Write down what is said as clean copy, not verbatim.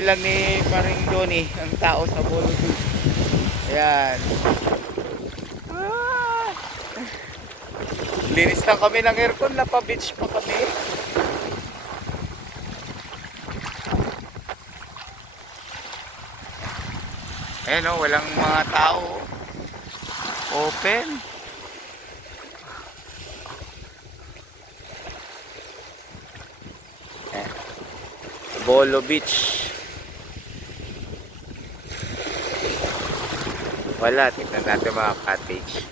kami lang ni Paring Johnny ang tao sa Bolo Beach. Ayan. Ah! Linis lang kami ng aircon, napa-beach pa kami. Ayan o, walang mga tao. Open. Bolo Beach. Wala, tignan natin mga cottage.